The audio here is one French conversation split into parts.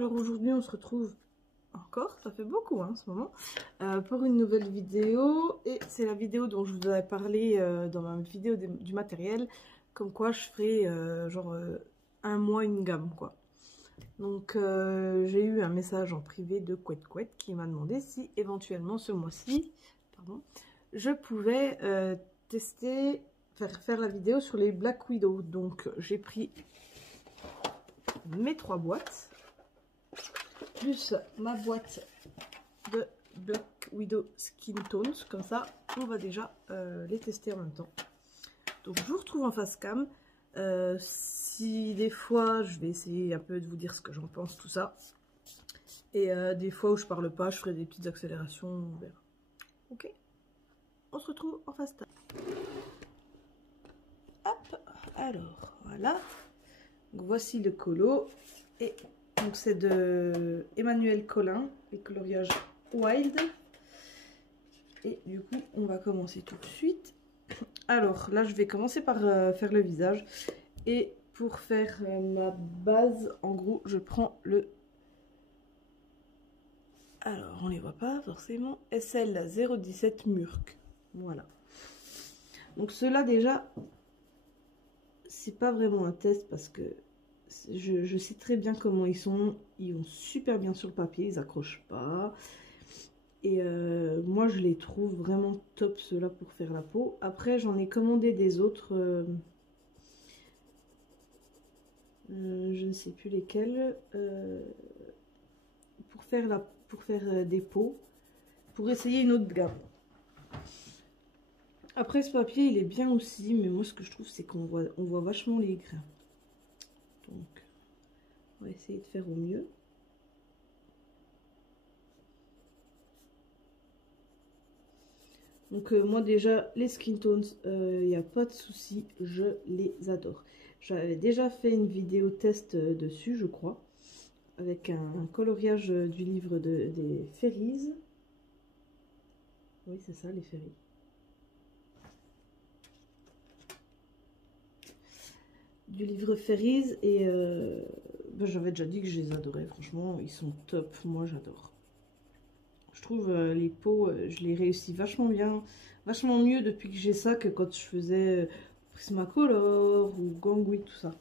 alors aujourd'hui on se retrouve encore, ça fait beaucoup en ce moment, pour une nouvelle vidéo. Et c'est la vidéo dont je vous avais parlé dans ma vidéo du matériel, comme quoi je ferai genre un mois une gamme quoi. Donc j'ai eu un message en privé de Couette Couette qui m'a demandé si éventuellement ce mois-ci, je pouvais tester, faire la vidéo sur les Black Widow. Donc j'ai pris mes 3 boîtes, plus ma boîte de Black Widow Skin Tones, comme ça on va déjà les tester en même temps. Donc je vous retrouve en face cam. Si des fois je vais essayer un peu de vous dire ce que j'en pense, tout ça, et des fois où je parle pas, je ferai des petites accélérations, on verra. Ok, on se retrouve en face cam. Hop, alors voilà, donc voici le colo. Et donc c'est de Emmanuel Collin, les coloriages Wild. Et du coup on va commencer tout de suite. Alors là je vais commencer par faire le visage. Et pour faire ma base, en gros je prends le... Alors on les voit pas forcément. SL 017 Murk. Voilà. Donc ceux-là déjà, c'est pas vraiment un test parce que je sais très bien comment ils sont. Ils vont super bien sur le papier, ils accrochent pas. Et moi je les trouve vraiment top ceux-là pour faire la peau. Après j'en ai commandé des autres, je ne sais plus lesquels, pour faire des peaux, pour essayer une autre gamme. Après ce papier il est bien aussi, mais moi ce que je trouve c'est qu'on voit vachement les grains. Donc on va essayer de faire au mieux. Donc moi déjà les skin tones, il n'y a pas de souci, je les adore. J'avais déjà fait une vidéo test dessus je crois, avec un coloriage du livre des Fairies. Oui c'est ça, les Fairies. Du livre Fairies, et ben, j'avais déjà dit que je les adorais, franchement ils sont top, moi j'adore. Je trouve les peaux, je les réussis vachement bien, vachement mieux depuis que j'ai ça que quand je faisais Prismacolor ou Gangui, tout ça.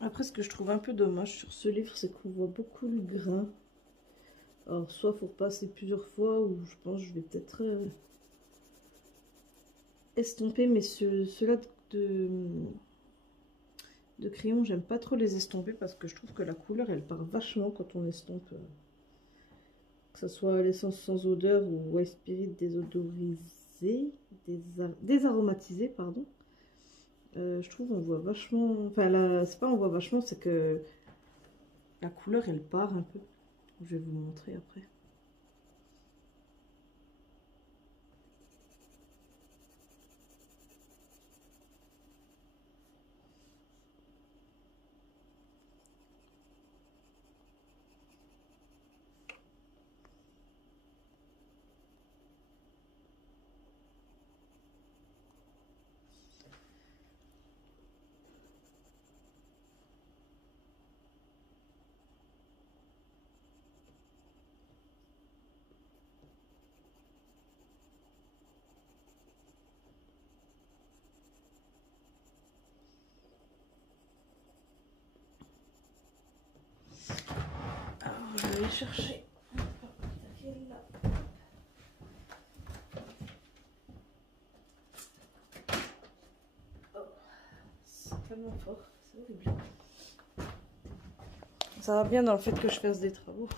Après, ce que je trouve un peu dommage sur ce livre, c'est qu'on voit beaucoup le grain. Alors, soit il faut repasser plusieurs fois, ou je pense que je vais peut-être estomper, mais ceux-là de crayon, j'aime pas trop les estomper parce que je trouve que la couleur, elle part vachement quand on estompe. Que ce soit l'essence sans odeur ou White Spirit désodorisé, désaromatisé, pardon. Je trouve on voit vachement, enfin là c'est pas on voit vachement, c'est que la couleur elle part un peu. Je vais vous montrer après. Je vais aller chercher. Oh, c'est tellement fort, c'est horrible. Ça va bien dans le fait que je fasse des travaux.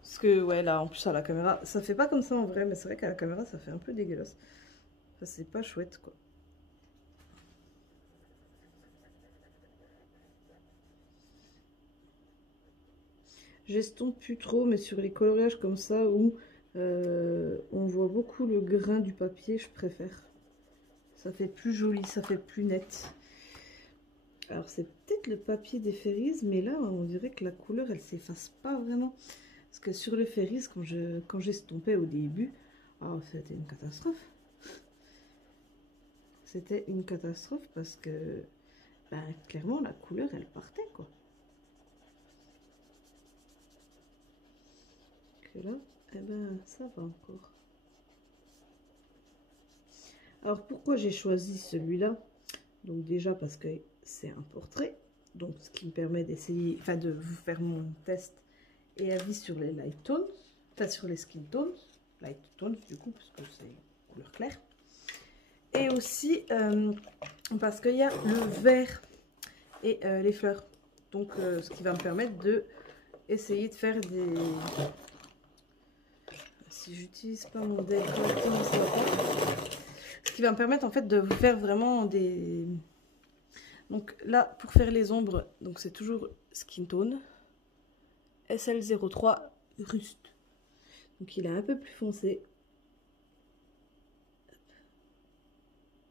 Parce que ouais là en plus à la caméra, ça fait pas comme ça en vrai, mais c'est vrai qu'à la caméra ça fait un peu dégueulasse. Enfin, c'est pas chouette quoi. J'estompe plus trop, mais sur les coloriages comme ça où on voit beaucoup le grain du papier, je préfère. Ça fait plus joli, ça fait plus net. Alors c'est peut-être le papier des Fairies, mais là on dirait que la couleur elle s'efface pas vraiment. Parce que sur le Fairies, quand j'estompais au début, oh, c'était une catastrophe. C'était une catastrophe parce que ben, clairement la couleur elle partait quoi. Que là, eh ben ça va encore. Alors pourquoi j'ai choisi celui-là? Donc déjà parce que c'est un portrait, donc ce qui me permet d'essayer, enfin de vous faire mon test et avis sur les light tones, enfin sur les skin tones, light tones du coup, parce que c'est couleur claire. Et aussi parce qu'il y a le vert et les fleurs. Donc ce qui va me permettre de essayer de faire des... Si j'utilise pas mon deck correctement, ça va pas. Ce qui va me permettre en fait de vous faire vraiment des... Donc là, pour faire les ombres, donc c'est toujours Skin Tone. SL03 Rust. Donc il est un peu plus foncé.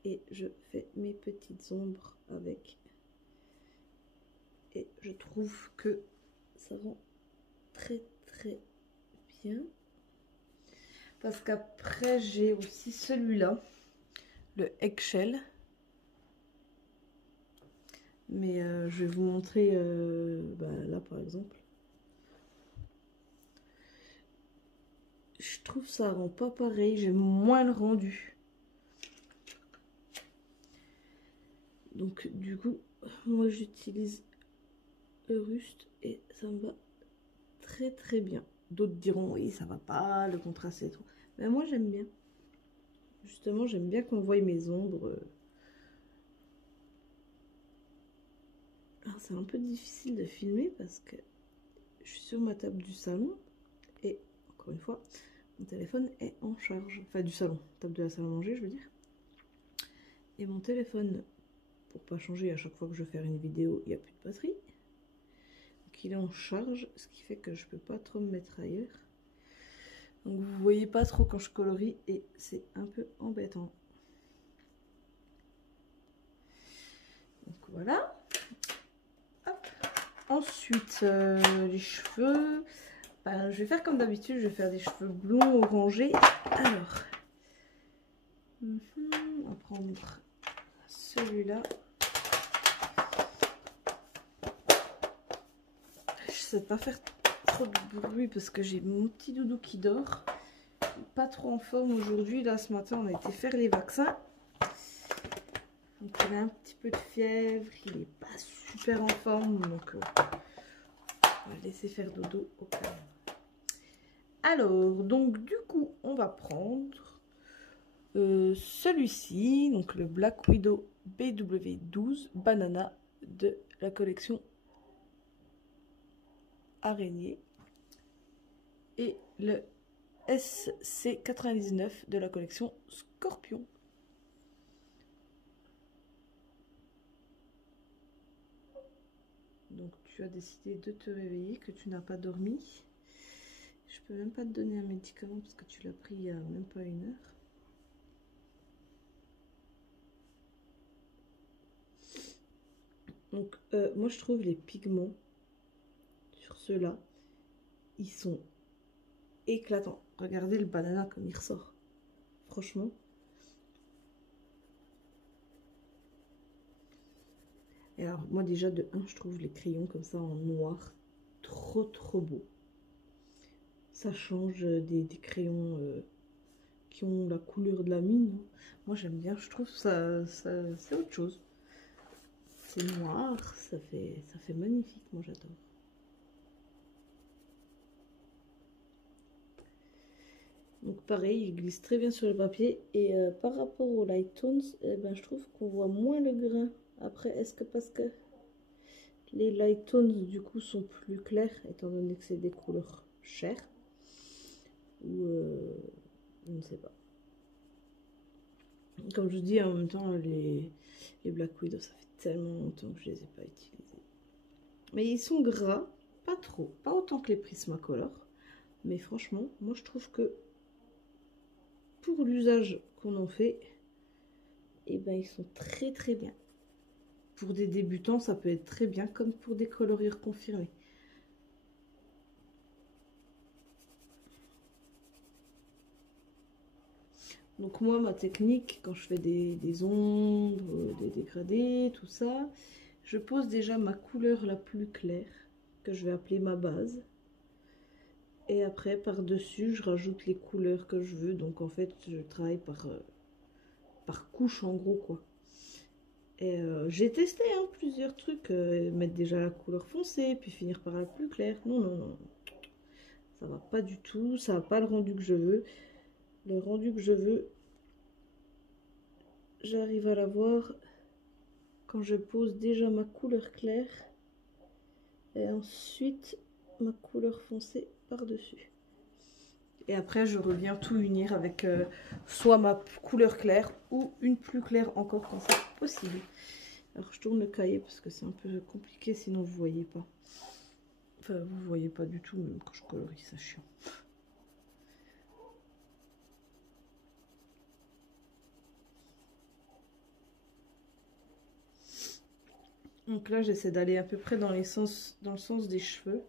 Et je fais mes petites ombres avec. Et je trouve que ça rend très très bien. Parce qu'après j'ai aussi celui-là, le Eggshell. Mais je vais vous montrer là par exemple. Je trouve ça rend pas pareil, j'aime moins le rendu. Donc du coup, moi j'utilise le Rust et ça me va très très bien. D'autres diront oui ça va pas, le contraste est trop. Mais moi j'aime bien. Justement j'aime bien qu'on voie mes ombres. Alors c'est un peu difficile de filmer parce que je suis sur ma table du salon et encore une fois mon téléphone est en charge. Enfin du salon, table de la salle à manger je veux dire. Et mon téléphone, pour pas changer à chaque fois que je veux faire une vidéo, il n'y a plus de batterie. Donc il est en charge, ce qui fait que je peux pas trop me mettre ailleurs. Donc vous voyez pas trop quand je colorie et c'est un peu embêtant. Donc voilà. Hop. Ensuite, les cheveux. Ben, je vais faire comme d'habitude, je vais faire des cheveux blonds orangés. Alors, on va prendre celui-là. Je sais pas faire trop de bruit parce que j'ai mon petit doudou qui dort. Pas trop en forme aujourd'hui. Là, ce matin, on a été faire les vaccins. Donc, il a un petit peu de fièvre. Il est pas super en forme. Donc, on va le laisser faire dodo au calme. Alors, donc, du coup, on va prendre celui-ci. Donc, le Black Widow BW12 Banana de la collection Araignée. Et le SC99 de la collection Scorpion. Donc tu as décidé de te réveiller, que tu n'as pas dormi. Je peux même pas te donner un médicament parce que tu l'as pris il y a même pas 1 heure. Donc moi je trouve les pigments sur ceux-là, ils sont éclatants. Regardez le banana comme il ressort. Franchement. Et alors moi déjà de 1 je trouve les crayons comme ça en noir trop beau. Ça change des crayons qui ont la couleur de la mine. Moi j'aime bien, je trouve ça c'est autre chose. C'est noir, ça fait magnifique, moi j'adore. Donc pareil, il glisse très bien sur le papier. Et par rapport aux light tones, je trouve qu'on voit moins le grain. Après, est-ce que parce que les light tones du coup sont plus clairs, étant donné que c'est des couleurs chères, ou je ne sais pas. Comme je vous dis, en même temps, les Black Widow, ça fait tellement longtemps que je les ai pas utilisés. Mais ils sont gras, pas trop, pas autant que les Prismacolor, mais franchement, moi je trouve que pour l'usage qu'on en fait, et ben ils sont très très bien. Pour des débutants, ça peut être très bien, comme pour des coloriers confirmés. Donc moi, ma technique, quand je fais des ombres, des dégradés, tout ça, je pose déjà ma couleur la plus claire, que je vais appeler ma base. Et après, par-dessus, je rajoute les couleurs que je veux. Donc en fait, je travaille par couche en gros, quoi. Et j'ai testé hein, plusieurs trucs, mettre déjà la couleur foncée, puis finir par la plus claire. Non, non, non. Ça va pas du tout, ça n'a pas le rendu que je veux. Le rendu que je veux, j'arrive à l'avoir quand je pose déjà ma couleur claire et ensuite ma couleur foncée par-dessus. Et après, je reviens tout unir avec soit ma couleur claire ou une plus claire encore quand c'est possible. Alors, je tourne le cahier parce que c'est un peu compliqué, sinon vous voyez pas. Enfin, vous voyez pas du tout, même quand je colorie, c'est chiant. Donc là, j'essaie d'aller à peu près dans le sens des cheveux.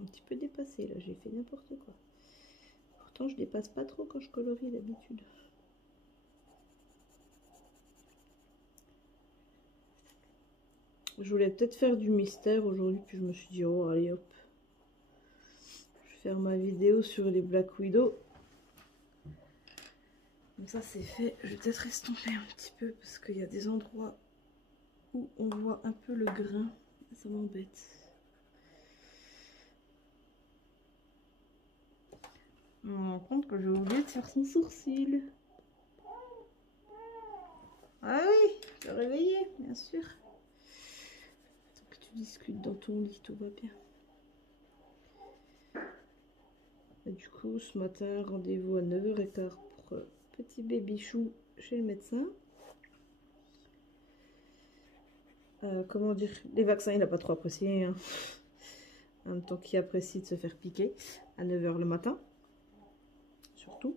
Un petit peu dépassé, là, j'ai fait n'importe quoi. Pourtant, je dépasse pas trop quand je colorie d'habitude. Je voulais peut-être faire du mystère aujourd'hui, puis je me suis dit, oh, allez hop. Je vais faire ma vidéo sur les Black Widow. Comme ça, c'est fait. Je vais peut-être estomper un petit peu, parce qu'il y a des endroits où on voit un peu le grain. Ça m'embête. On me rend compte que j'ai oublié de faire son sourcil. Ah oui, te réveiller, bien sûr. Tant que tu discutes dans ton lit, tout va bien. Et du coup, ce matin, rendez-vous à 9h15 pour petit baby-chou chez le médecin. Comment dire, les vaccins, il n'a pas trop apprécié. Hein. En même temps qu'il apprécie de se faire piquer à 9h le matin. Surtout.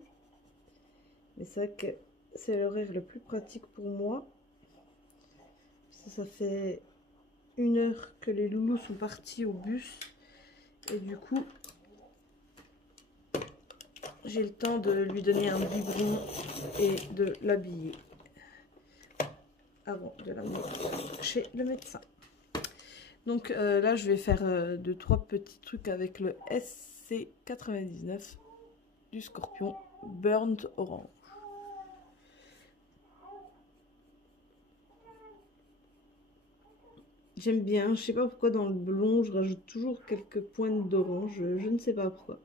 Mais c'est vrai que c'est l'horaire le plus pratique pour moi. Ça fait 1h que les loulous sont partis au bus. Et du coup, j'ai le temps de lui donner un biberon et de l'habiller avant de l'amener chez le médecin. Donc là, je vais faire 2-3 petits trucs avec le SC99 du Scorpion Burnt Orange. J'aime bien, je sais pas pourquoi dans le blond, je rajoute toujours quelques pointes d'orange, je ne sais pas pourquoi.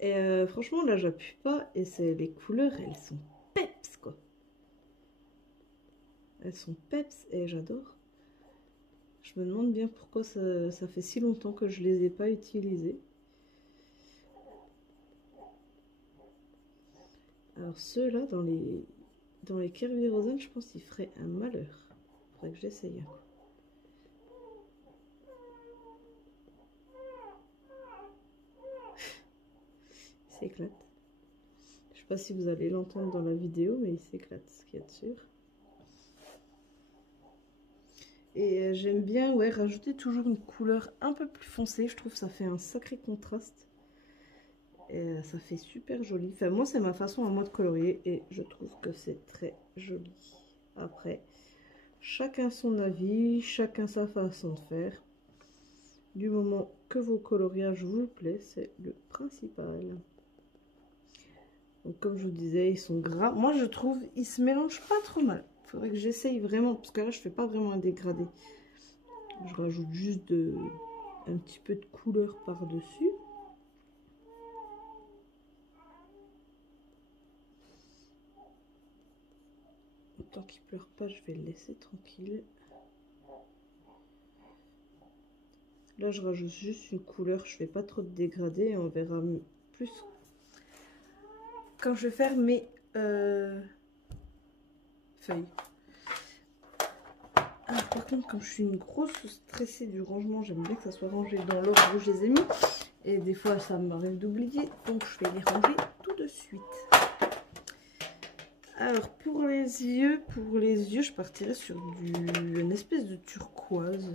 Et franchement, là, j'appuie pas et les couleurs, elles sont peps, quoi. Elles sont peps et j'adore. Je me demande bien pourquoi ça fait si longtemps que je les ai pas utilisées. Alors ceux-là, dans les Kirby Rosen, je pense qu'ils feraient un malheur. Faudrait que j'essaye. Il s'éclate. Je sais pas si vous allez l'entendre dans la vidéo, mais il s'éclate, ce qu'il y a de sûr. Et j'aime bien ouais, rajouter toujours une couleur un peu plus foncée. Je trouve que ça fait un sacré contraste. Et ça fait super joli. Enfin, moi, c'est ma façon à moi de colorier et je trouve que c'est très joli. Après, chacun son avis, chacun sa façon de faire. Du moment que vos coloriages vous plaisent, c'est le principal. Donc, comme je vous disais, ils sont gras. Moi, je trouve ils se mélangent pas trop mal. Il faudrait que j'essaye vraiment, parce que là, je fais pas vraiment un dégradé. Je rajoute juste un petit peu de couleur par-dessus. Tant qu'il pleure pas, je vais le laisser tranquille. Là, je rajoute juste une couleur. Je fais pas trop de dégradé. Et on verra plus quand je vais faire mes feuilles. Ah, par contre, comme je suis une grosse stressée du rangement, j'aime bien que ça soit rangé dans l'ordre où je les ai mis. Et des fois, ça m'arrive d'oublier. Donc, je vais les ranger tout de suite. Alors, pour les yeux, je partirai sur une espèce de turquoise.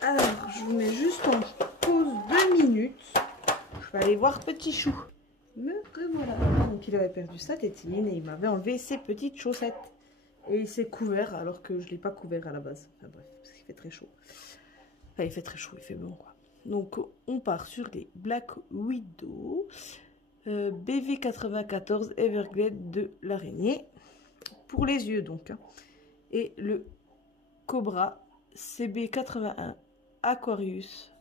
Alors, je vous mets juste en pause 2 minutes. Je vais aller voir Petit Chou. Me revoilà. Donc, il avait perdu sa tétine et il m'avait enlevé ses petites chaussettes. Et il s'est couvert alors que je ne l'ai pas couvert à la base. Enfin bref, parce qu'il fait très chaud. Enfin, il fait très chaud, il fait bon quoi. Donc, on part sur les Black Widow. BV94 Everglade de l'araignée. Pour les yeux donc. Hein. Et le Cobra CB81 Aquarius.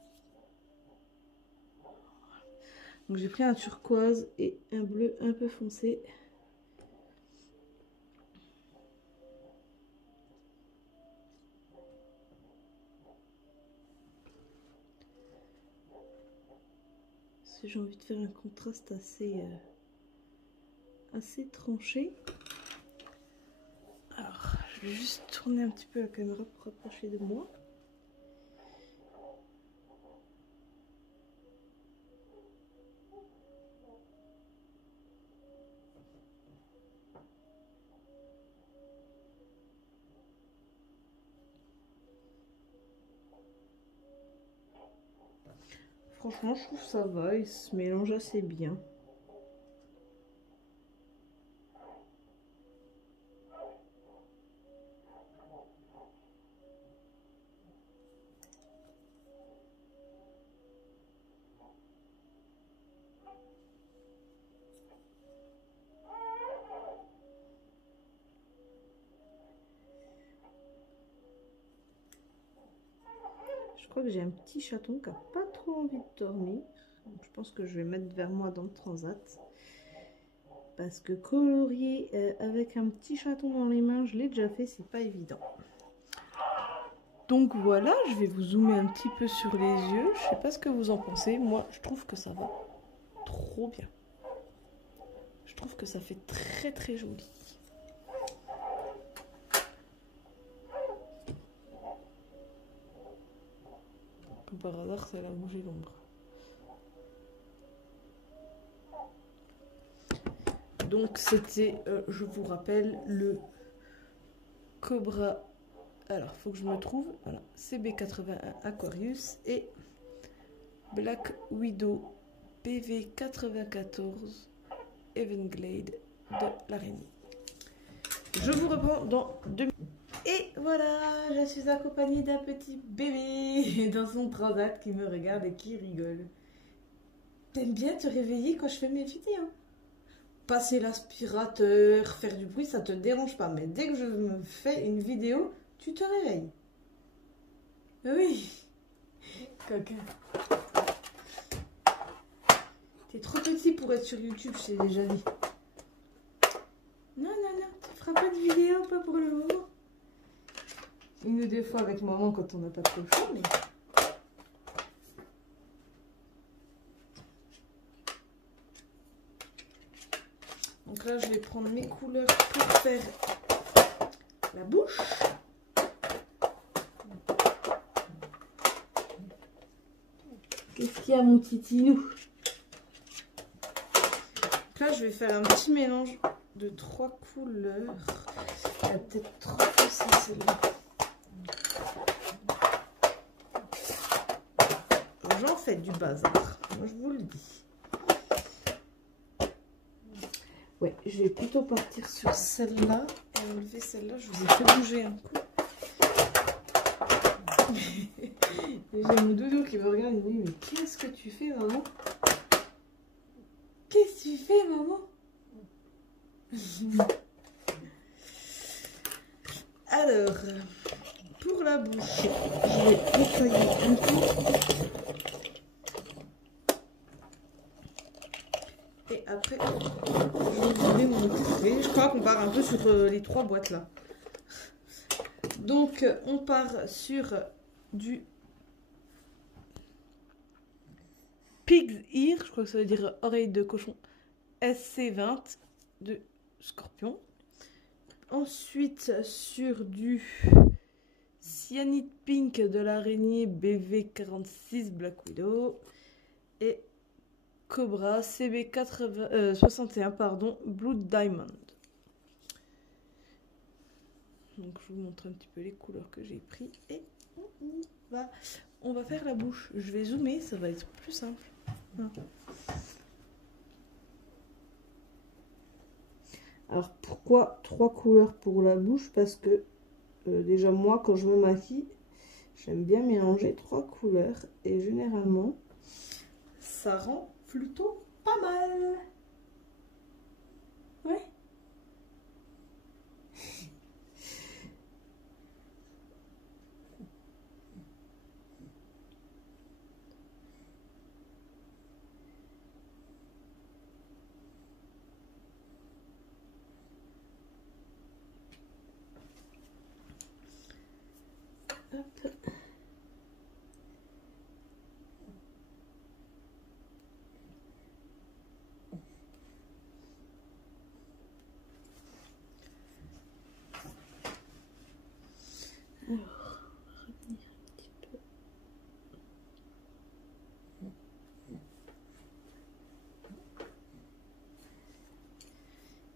Donc j'ai pris un turquoise et un bleu un peu foncé. Parce que j'ai envie de faire un contraste assez tranché. Alors, je vais juste tourner un petit peu la caméra pour rapprocher de moi. Franchement, je trouve ça va, il se mélange assez bien. Je crois que j'ai un petit chaton qui n'a pas trop envie de dormir. Donc, je pense que je vais mettre vers moi dans le transat. Parce que colorier avec un petit chaton dans les mains, je l'ai déjà fait, c'est pas évident. Donc voilà, je vais vous zoomer un petit peu sur les yeux. Je sais pas ce que vous en pensez. Moi, je trouve que ça va trop bien. Je trouve que ça fait très très joli. Comme par hasard, ça a bougé l'ombre. Donc c'était, je vous rappelle, le Cobra. Alors, il faut que je me trouve. Voilà, CB81 Aquarius et Black Widow PV94 Everglade de l'araignée. Je vous reprends dans 2 minutes. Et voilà, je suis accompagnée d'un petit bébé dans son transat qui me regarde et qui rigole. T'aimes bien te réveiller quand je fais mes vidéos? Passer l'aspirateur, faire du bruit, ça te dérange pas. Mais dès que je me fais une vidéo, tu te réveilles. Oui. Coquin. T'es trop petit pour être sur YouTube, je t'ai déjà dit. Non, non, non, tu feras pas de vidéo, pas pour le moment. Une ou deux fois avec maman quand on n'a pas trop le choix, mais... Donc là, je vais prendre mes couleurs pour faire la bouche. Qu'est-ce qu'il y a, mon titinou? Donc là, je vais faire un petit mélange de 3 couleurs. Il y a peut-être trop foncé celle-là. J'en fais du bazar, moi je vous le dis. Ouais, je vais plutôt partir sur celle-là et enlever celle-là. Je vous ai fait bouger un coup. J'ai mon doudou qui me regarde et me dit: mais qu'est-ce que tu fais, maman? tu fais, maman? Alors, pour la bouche, je vais nettoyer un peu. Et après, je vais m'en occuper. Je crois qu'on part un peu sur les 3 boîtes là. Donc, on part sur du Pig's Ear, je crois que ça veut dire oreille de cochon, SC20 de Scorpion. Ensuite, sur du Cyanide Pink de l'araignée BV46 Black Widow. Et Cobra CB61 pardon, Blue Diamond. Donc je vous montre un petit peu les couleurs que j'ai pris et on va faire la bouche. Je vais zoomer, ça va être plus simple. Alors pourquoi 3 couleurs pour la bouche? Parce que déjà moi quand je me maquille, j'aime bien mélanger 3 couleurs et généralement ça rend plutôt pas mal. Ouais. Hop. Alors, revenir un petit peu.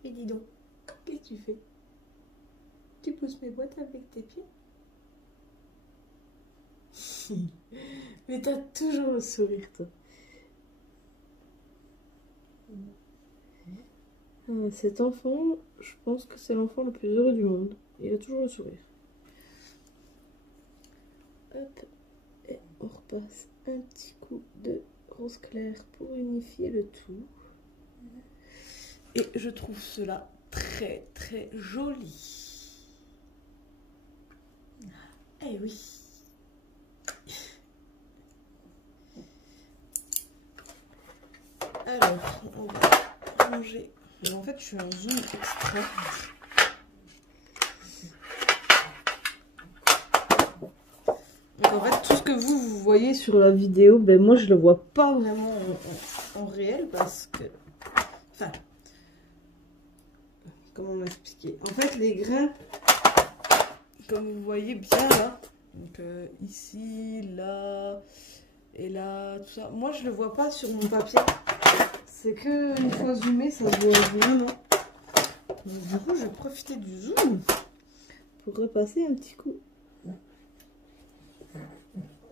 Et dis donc, qu'est-ce que tu fais? Tu pousses mes boîtes avec tes pieds? Mais t'as toujours le sourire, toi. Cet enfant, je pense que c'est l'enfant le plus heureux du monde. Il a toujours le sourire. Hop, et on repasse un petit coup de rose clair pour unifier le tout. Et je trouve cela très très joli. Eh oui. Alors, on va ranger. En fait, je suis en zoom extra. Donc, en fait, tout ce que vous voyez sur la vidéo, ben moi, je le vois pas vraiment en réel parce que... Enfin, comment m'expliquer? En fait, les grains, comme vous voyez bien là, donc ici, là et là, tout ça, moi, je le vois pas sur mon papier. C'est que une fois zoomé, ça se voit vraiment. Donc, du coup, je vais profiter du zoom pour repasser un petit coup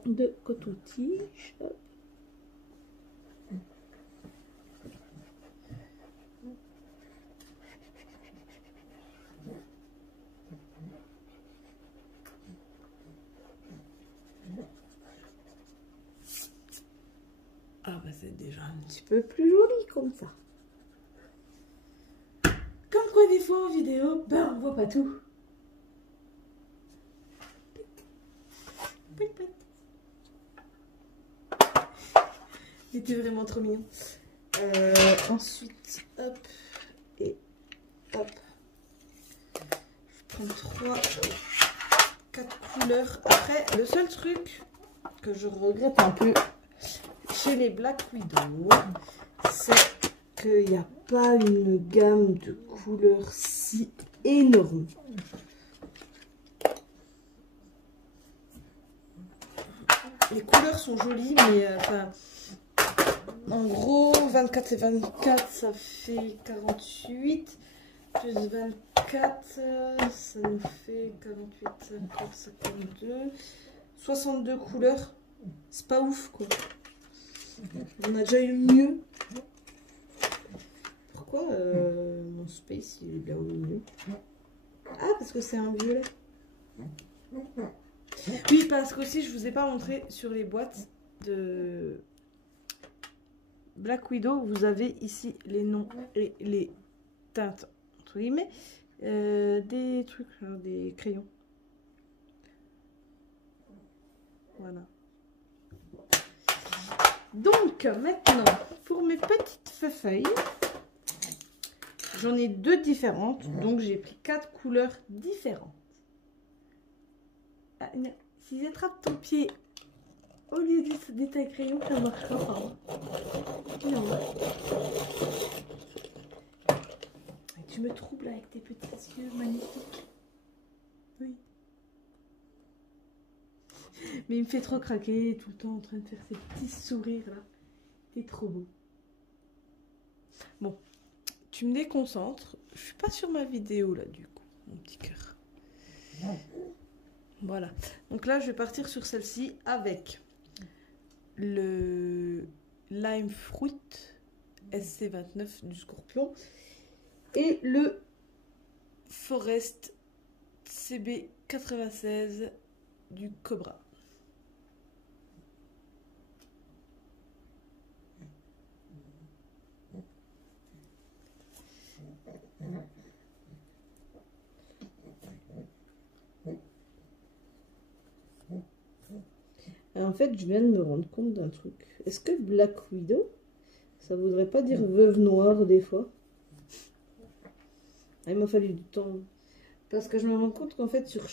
de coton-tige. Ah bah c'est déjà un petit peu plus joli comme ça. Comme quoi des fois en vidéo, ben on voit pas tout. Il était vraiment trop mignon. Ensuite, hop, et hop. Je prends 4 couleurs. Après, le seul truc que je regrette un peu chez les Black Widow, c'est qu'il n'y a pas une gamme de couleurs si énorme. Les couleurs sont jolies, mais enfin, en gros, 24 et 24, ça fait 48. Plus 24, ça nous fait 48, 50, 52. 62 couleurs. C'est pas ouf, quoi. On a déjà eu mieux. Pourquoi mon space il est bien au milieu? Ah, parce que c'est un violet. Oui, parce qu'aussi je vous ai pas montré sur les boîtes Black Widow, vous avez ici les noms et les teintes, entre guillemets, des trucs, des crayons. Voilà. Donc, maintenant, pour mes petites feuilles, j'en ai 2 différentes. Donc, j'ai pris 4 couleurs différentes. Ah, si j'attrape ton pied au lieu du détail crayon, ça marchera pas. Non. Tu me troubles avec tes petits yeux magnifiques. Oui. Mais il me fait trop craquer tout le temps en train de faire ces petits sourires là. T'es trop beau. Bon, tu me déconcentres. Je suis pas sur ma vidéo là du coup, mon petit cœur. Voilà. Donc là, je vais partir sur celle-ci avec le Lime Fruit SC29 du Scorpion et le Forest CB96 du Cobra. En fait, je viens de me rendre compte d'un truc. Est-ce que Black Widow, ça voudrait pas dire veuve noire des fois? Il m'a fallu du temps. Parce que je me rends compte qu'en fait, sur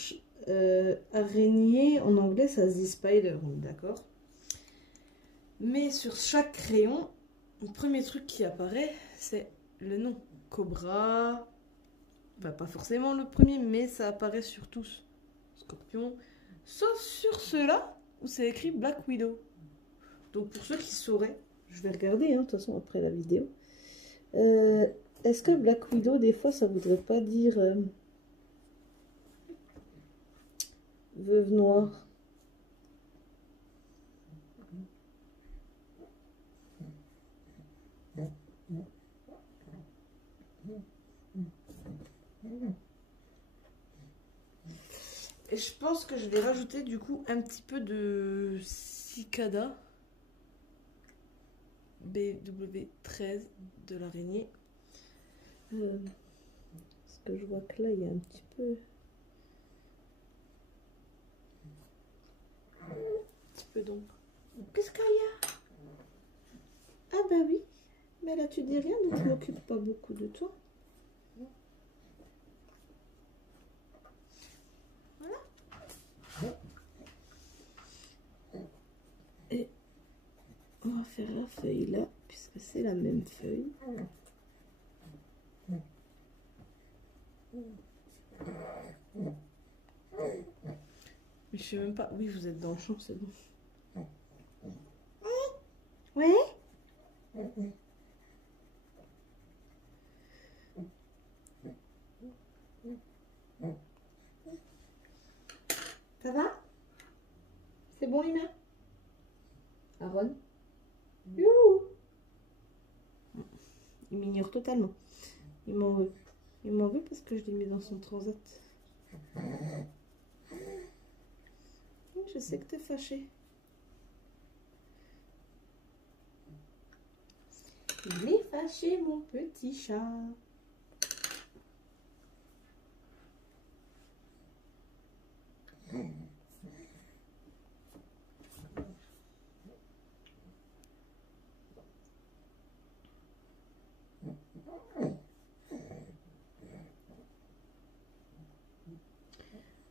araignée, en anglais, ça se dit spider, d'accord? Mais sur chaque crayon, le premier truc qui apparaît, c'est le nom. Cobra. Enfin, pas forcément le premier, mais ça apparaît sur tous. Scorpion. Sauf sur ceux-là, où c'est écrit Black Widow. Donc pour ceux qui sauraient, je vais regarder, hein, de toute façon, après la vidéo. Est-ce que Black Widow, des fois, ça voudrait pas dire veuve noire? Et je pense que je vais rajouter du coup un petit peu de cicada BW13 de l'araignée. Parce que je vois que là il y a un petit peu. D'ombre. Qu'est-ce qu'il y a? Ah bah oui. Mais là tu dis rien, donc je m'occupe pas beaucoup de toi. Et on va faire la feuille là, puisque c'est la même feuille. Mais je sais même pas. Oui, vous êtes dans le champ, c'est bon. Oui. Ça va? C'est bon, Lina? Aaron? Youhou! Il m'ignore totalement. Il m'en veut. Il m'en veut parce que je l'ai mis dans son transat. Je sais que t'es fâché. Il est fâché, mon petit chat.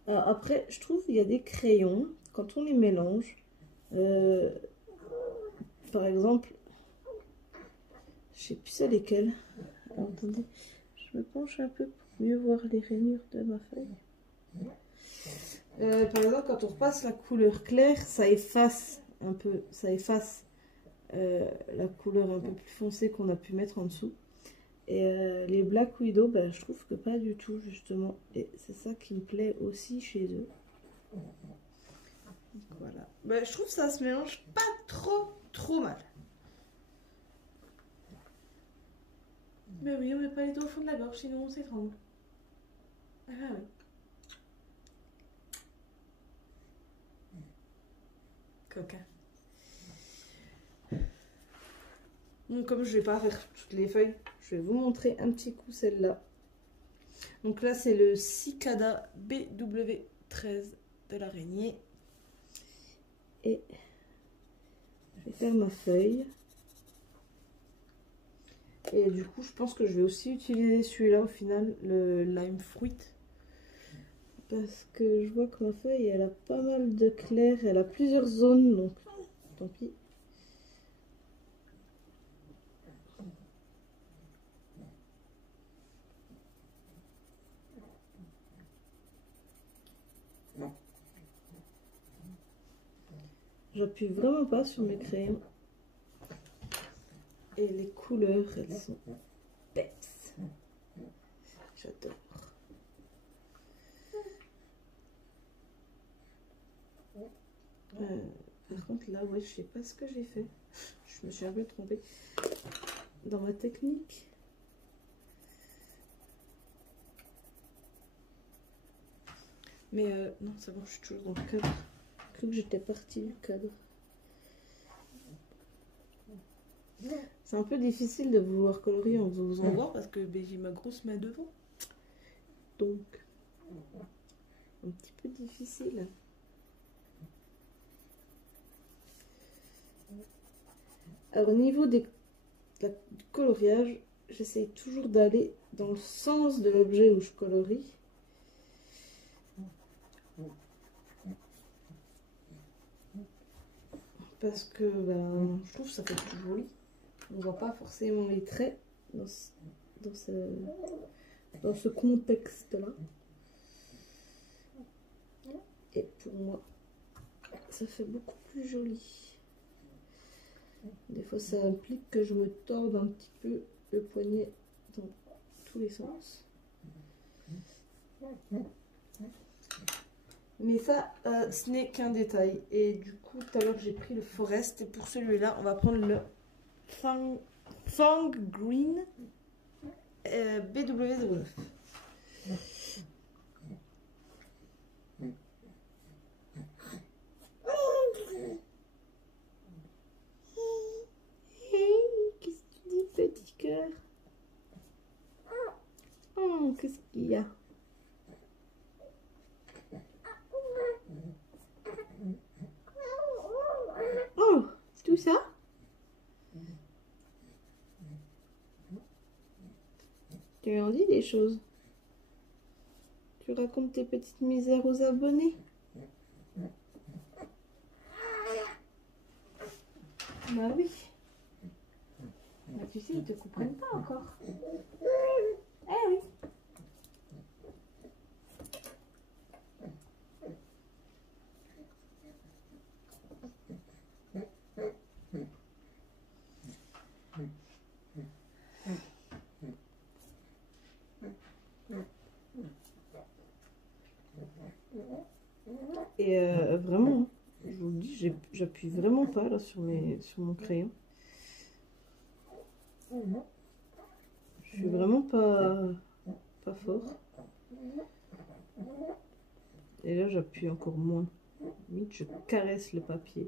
Après, je trouve qu'il y a des crayons, quand on les mélange, par exemple, je sais plus c'est lesquels. Alors, attendez, je me penche un peu pour mieux voir les rainures de ma feuille. Par exemple, quand on repasse la couleur claire, ça efface un peu, la couleur un peu plus foncée qu'on a pu mettre en dessous. Et les Black Widow, ben, je trouve que pas du tout, justement. Et c'est ça qui me plaît aussi chez eux. Voilà. Ben, je trouve que ça se mélange pas trop mal. Mais oui, on met pas les doigts au fond de la gorge, sinon on s'étrangle. Ah oui. Coquin. Donc comme je vais pas faire toutes les feuilles, je vais vous montrer un petit coup celle-là. Donc là c'est le Cicada BW13 de l'araignée. Et je vais faire ma feuille. Et du coup je pense que je vais aussi utiliser celui-là au final, le Lime Fruit. Parce que je vois que ma feuille elle a pas mal de clair, elle a plusieurs zones donc tant pis. J'appuie vraiment pas sur mes crayons. Et les couleurs, elles sont bêtes. J'adore. Par contre là, ouais, je sais pas ce que j'ai fait. Je me suis un peu trompée dans ma technique. Mais non, c'est bon, je suis toujours dans le cadre. J'ai cru que j'étais partie du cadre. C'est un peu difficile de vouloir colorier en vous en voir parce que j'ai ma grosse main devant. Donc, un petit peu difficile. Alors, au niveau du coloriage, j'essaye toujours d'aller dans le sens de l'objet où je colorie. Parce que je trouve que ça fait plus joli. On voit pas forcément les traits dans ce contexte-là. Et pour moi, ça fait beaucoup plus joli. Des fois, ça implique que je me torde un petit peu le poignet dans tous les sens. Mais ça, ce n'est qu'un détail. Et du coup, tout à l'heure, j'ai pris le Forest. Et pour celui-là, on va prendre le Fang Green BW09. Qu'est-ce que tu dis, petit cœur? Oh, qu'est-ce qu'il y a? Oh, tout ça? Tu en dis des choses. Tu racontes tes petites misères aux abonnés. Bah oui. Bah tu sais, ils te comprennent pas encore. Eh oui. Et vraiment, je vous le dis, j'appuie vraiment pas là sur mon crayon. Je suis vraiment pas fort. Et là, j'appuie encore moins. Limite, je caresse le papier.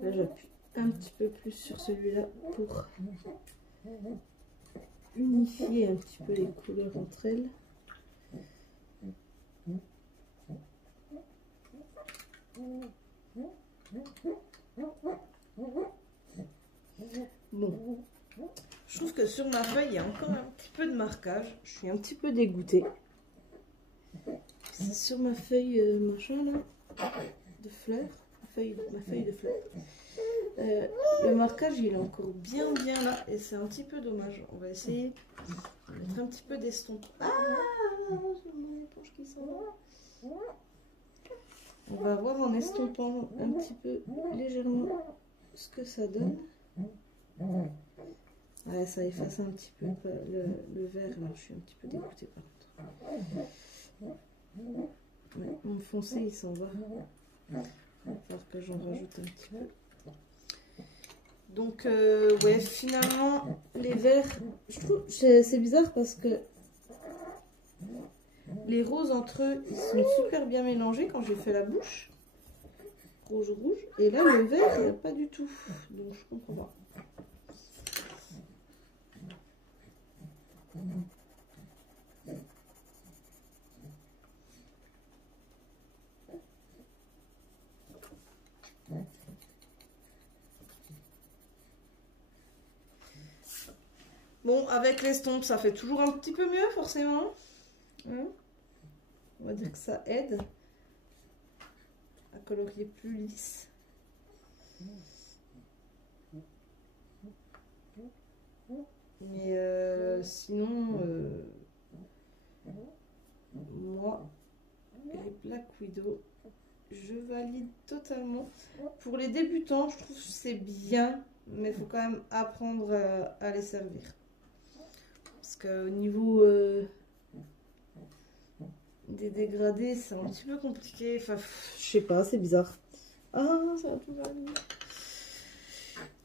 Là, j'appuie un petit peu plus sur celui-là pour unifier un petit peu les couleurs entre elles. Bon, je trouve que sur ma feuille, il y a encore un petit peu de marquage. Je suis un petit peu dégoûtée. C'est sur ma feuille machin là, de fleurs, ma feuille de fleurs. Le marquage, il est encore bien là et c'est un petit peu dommage. On va essayer de mettre un petit peu d'estompe. Ah, j'ai mon éponge qui s'en va. On va voir en estompant un petit peu légèrement ce que ça donne. Ouais, ça efface un petit peu le vert là. Je suis un petit peu dégoûtée par contre. Ouais, mon foncé il s'en va. Il va falloir que j'en rajoute un petit peu. Donc, ouais, finalement, les verts, je trouve c'est bizarre parce que les roses entre eux, ils sont super bien mélangés quand j'ai fait la bouche. Rouge. Et là, le vert, il n'y a pas du tout. Donc, je comprends pas. Bon, avec l'estompe, ça fait toujours un petit peu mieux, forcément. Hein, on va dire que ça aide à colorier plus lisse. Mais sinon, moi, les Black Widow, je valide totalement. Pour les débutants, je trouve que c'est bien, mais il faut quand même apprendre à les servir. Parce qu'au niveau des dégradés, c'est un petit peu compliqué. Enfin, je sais pas, c'est bizarre. Ah, ça va tout valider.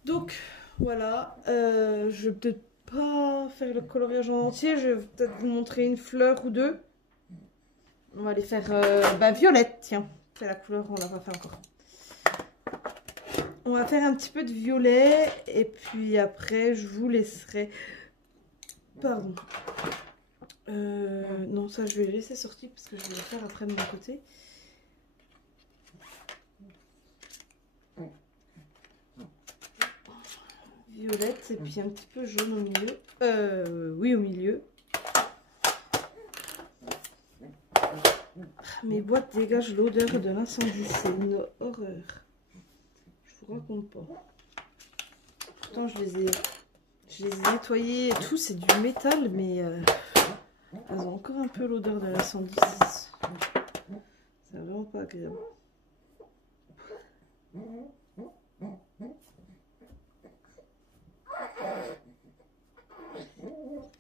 Donc, voilà. Je vais peut-être pas faire le coloriage en entier. Je vais peut-être vous montrer une fleur ou deux. On va les faire violette, tiens. C'est la couleur, on l'a pas fait encore. On va faire un petit peu de violet. Et puis après, je vous laisserai... Pardon. Non, ça, je vais le laisser sortir parce que je vais le faire après de mon côté. Violette et puis un petit peu jaune au milieu. Oui, au milieu. Mes boîtes dégagent l'odeur de l'incendie. C'est une horreur. Je vous raconte pas. Pourtant, je les ai nettoyées et tout. C'est du métal, mais elles ont encore un peu l'odeur de l'incendie. C'est vraiment pas agréable.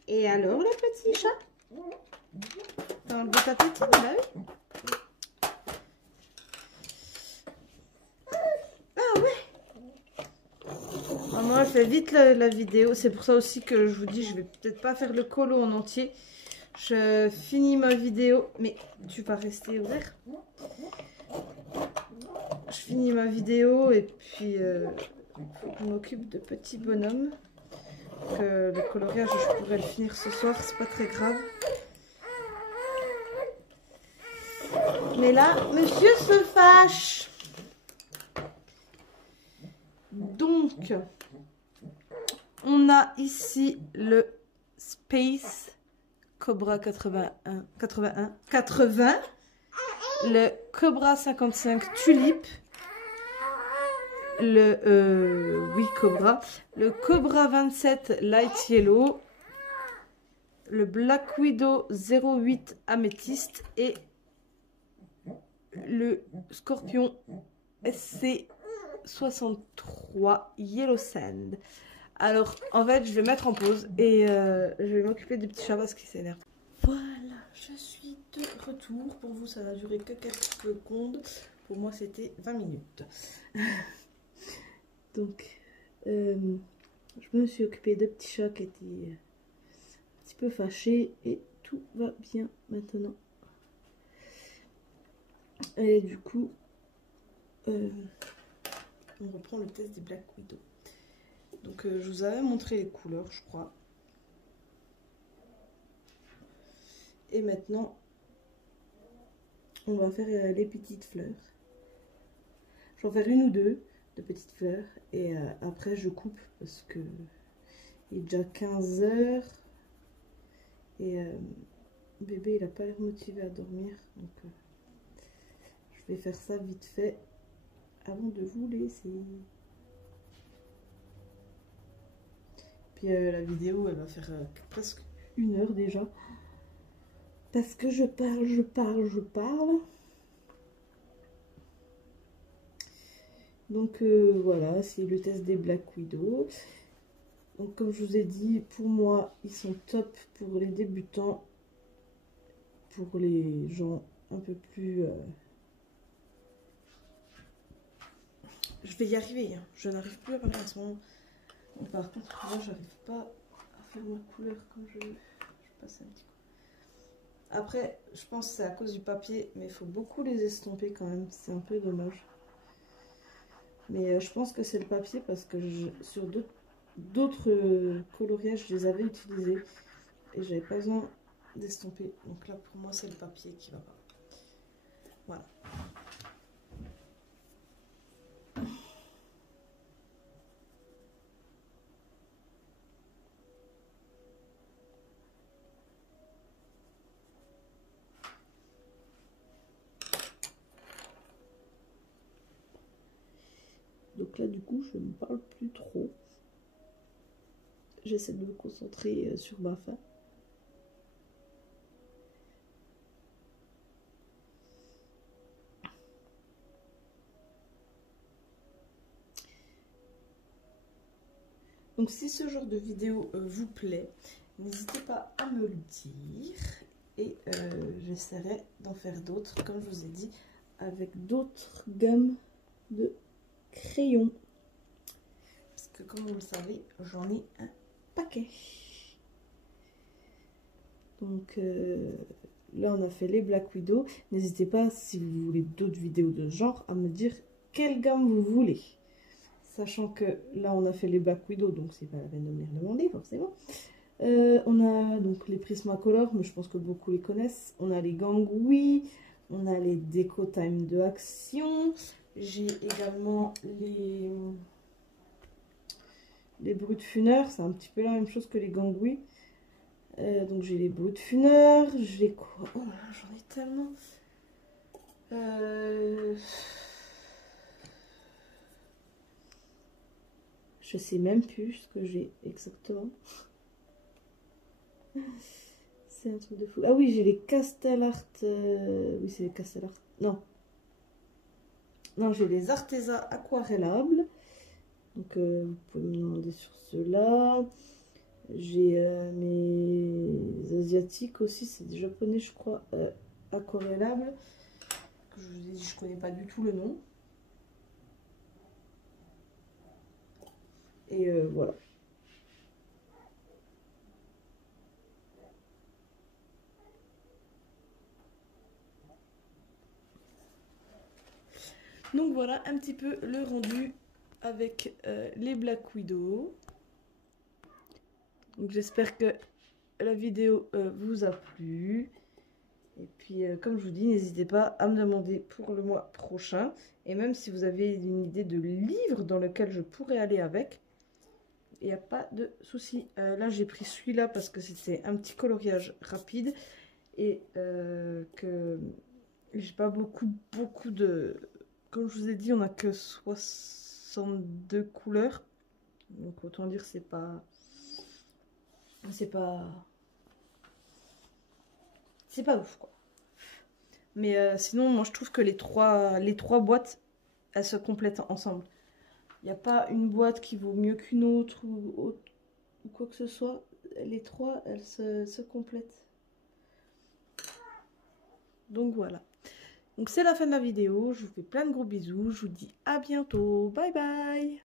Et alors, le petit chat? T'as enlevé ta petite? Bah oui. Ah ouais. Moi, je fais vite la vidéo. C'est pour ça aussi que je vous dis, je vais peut-être pas faire le colo en entier. Je finis ma vidéo. Mais tu vas rester ouvert. Je finis ma vidéo et puis faut que je m'occupe de petits bonhommes. Que le coloriage, je pourrais le finir ce soir, c'est pas très grave. Mais là, monsieur se fâche. Donc, on a ici le Space Cobra 80, le Cobra 55 Tulip, le Cobra, le Cobra 27 Light Yellow, le Black Widow 08 Améthyste et le Scorpion SC 63 Yellow Sand. Alors, en fait, je vais mettre en pause et je vais m'occuper des petits chats parce qu'ils s'énervent. Voilà, je suis de retour. Pour vous, ça n'a duré que quelques secondes. Pour moi, c'était 20 minutes. Donc, je me suis occupée de petits chats qui étaient un petit peu fâchés et tout va bien maintenant. Et du coup, on reprend le test des Black Widow. Donc je vous avais montré les couleurs, je crois. Et maintenant, on va faire les petites fleurs. Je vais en faire une ou deux de petites fleurs. Et après, je coupe parce que il est déjà 15 h. Et bébé, il n'a pas l'air motivé à dormir. Donc je vais faire ça vite fait avant de vous laisser. Puis la vidéo, elle va faire presque 1 heure déjà. Parce que je parle. Donc voilà, c'est le test des Black Widow. Donc comme je vous ai dit, pour moi, ils sont top pour les débutants. Pour les gens un peu plus... Je vais y arriver, hein. Je n'arrive plus à parler en ce moment. Par contre, là, j'arrive pas à faire ma couleur comme je veux. Je passe un petit coup. Après, je pense que c'est à cause du papier, mais il faut beaucoup les estomper quand même. C'est un peu dommage. Mais je pense que c'est le papier parce que sur d'autres coloriages, je les avais utilisés. Et j'avais pas besoin d'estomper. Donc là, pour moi, c'est le papier qui va pas. Voilà. Donc là, du coup, je ne parle plus trop. J'essaie de me concentrer sur ma fin. Donc si ce genre de vidéo vous plaît, n'hésitez pas à me le dire. Et j'essaierai d'en faire d'autres, comme je vous ai dit, avec d'autres gammes de crayons. Parce que comme vous le savez, j'en ai un paquet. Donc là, on a fait les Black Widow. N'hésitez pas, si vous voulez d'autres vidéos de ce genre, à me dire quelle gamme vous voulez. Sachant que là, on a fait les Black Widow, donc c'est pas la peine de me les demander, forcément. On a donc les Prismacolor, mais je pense que beaucoup les connaissent. On a les Gangui, on a les Déco Time de Action. J'ai également les Brutfunner, c'est un petit peu la même chose que les Gangui. Donc j'ai les Brutfunner, j'ai quoi? Oh là, j'en ai tellement. Je sais même plus ce que j'ai exactement. C'est un truc de fou. Ah oui, j'ai les Castellart. Oui, c'est les Castellart. Non. Non, j'ai les Arteza aquarellables. Donc, vous pouvez me demander sur ceux-là. J'ai mes asiatiques aussi. C'est des japonais, je crois, aquarellables. Que je vous ai dit, je connais pas du tout le nom. Et voilà. Donc voilà un petit peu le rendu avec les Black Widow. Donc j'espère que la vidéo vous a plu. Et puis comme je vous dis, n'hésitez pas à me demander pour le mois prochain. Et même si vous avez une idée de livre dans lequel je pourrais aller avec, il n'y a pas de souci. Là j'ai pris celui-là parce que c'était un petit coloriage rapide. Et que j'ai pas beaucoup de... Comme je vous ai dit, on n'a que 62 couleurs. Donc autant dire c'est pas ouf quoi. Mais sinon moi je trouve que les trois boîtes elles se complètent ensemble. Il n'y a pas une boîte qui vaut mieux qu'une autre ou quoi que ce soit. Les trois elles se complètent. Donc voilà. Donc c'est la fin de la vidéo. Je vous fais plein de gros bisous. Je vous dis à bientôt. Bye bye.